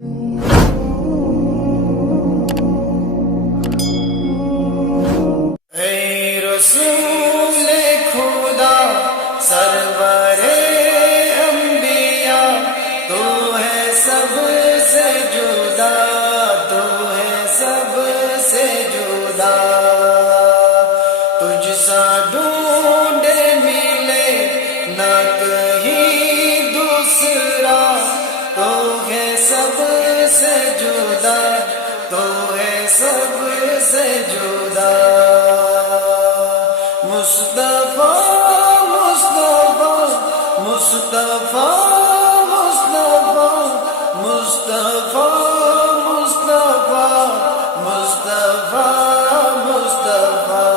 اے رسول خدا سرور انبیاء، تو ہے سب سے جدا، تو ہے سب سے جدا، تجھ سا ڈھونڈے ملے نہ کہیں دوسرا، تو ہے سب سے جدا، تو ہے سب سے جدا۔ مصطفیٰ مصطفیٰ مصطفیٰ مصطفیٰ مصطفیٰ مصطفیٰ مصطفیٰ مصطفیٰ،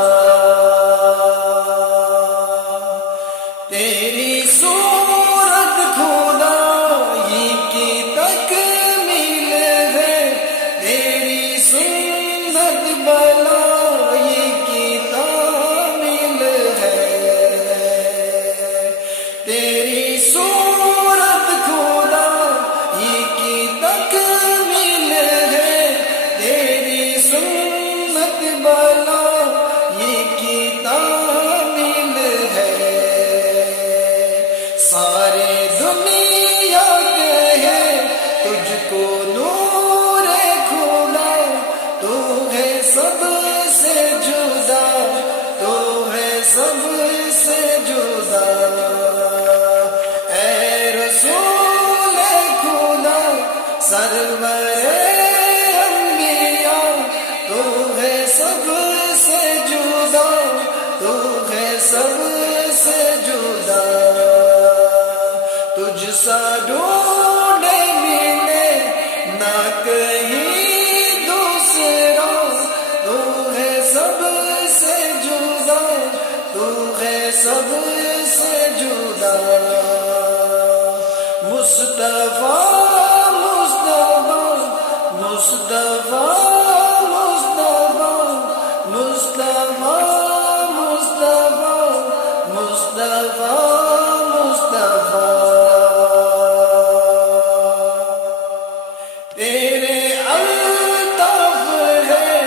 تیری صورت خدائی کی تکمیل ہے، تیری سنت بلائی کی تعمیل ہے، تیری صورت خدائی کی تکمیل ہے، تیری سنت بلائی کی تعمیل ہے، سارے دنیا کہے تجھ کو نور خدا، تو ہے سب سے جدا، تو ہے سب سے جدا۔ اے رسول خدا سرور انبیاء، تو ہے سب سے جدا، تو ہے سب سے جدا، تجھ سا ڈھونڈے ملے نہ کہیں دوسرا، تو ہے سب سے جدا، تو ہے سب سے جدا۔ مصطفیٰ مصطفیٰ مصطفیٰ مصطفیٰ مصطفیٰ مصطفیٰ مصطفیٰ مصطفیٰ، تیرے الطاف ہے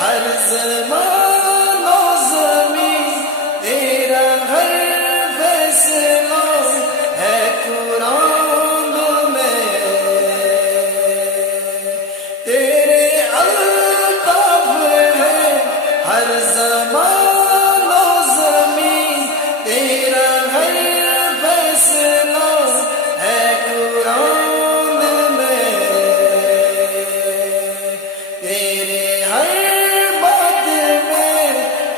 ہر زمان و زمین، تیرا ہر فیصلہ ہے قرآن میں، تیرے الطاف ہے ہر زمان و زمین، تیرا ہر فیصلہ ہے قرآن میں، تیرے ہر بات میں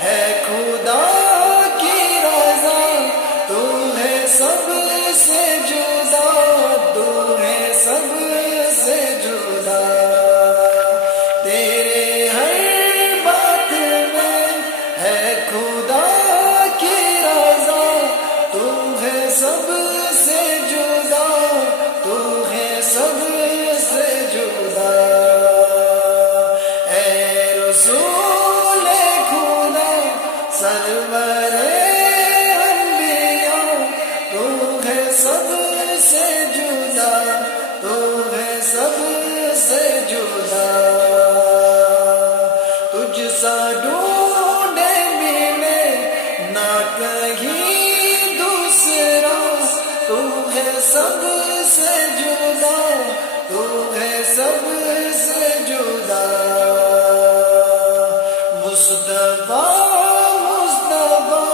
ہے خدا کی رضا، تو ہے سب سے جدا، تو ہے سب سے جدا، تیرے ہر بات میں ہے خدا کی رضا، تو ہے سب سے جدا، تو ہے سب سے جدا۔ اے رسول خدا سرور انبیاء، تو ہے سب سے جدا، تو ہے سب سے جدا، تجھ سا ڈھونڈے ملے نہ کہیں دوسرا، تو ہے سب سے جدا، تو ہے سب سے جدا۔ مصطفیٰ مصطفیٰ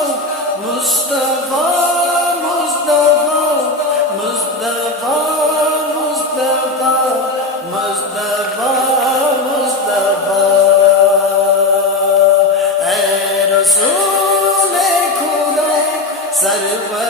مصطفیٰ مصطفیٰ مصطفیٰ مصطفیٰ مصطفیٰ مصطفیٰ، اے رسول خدا سرور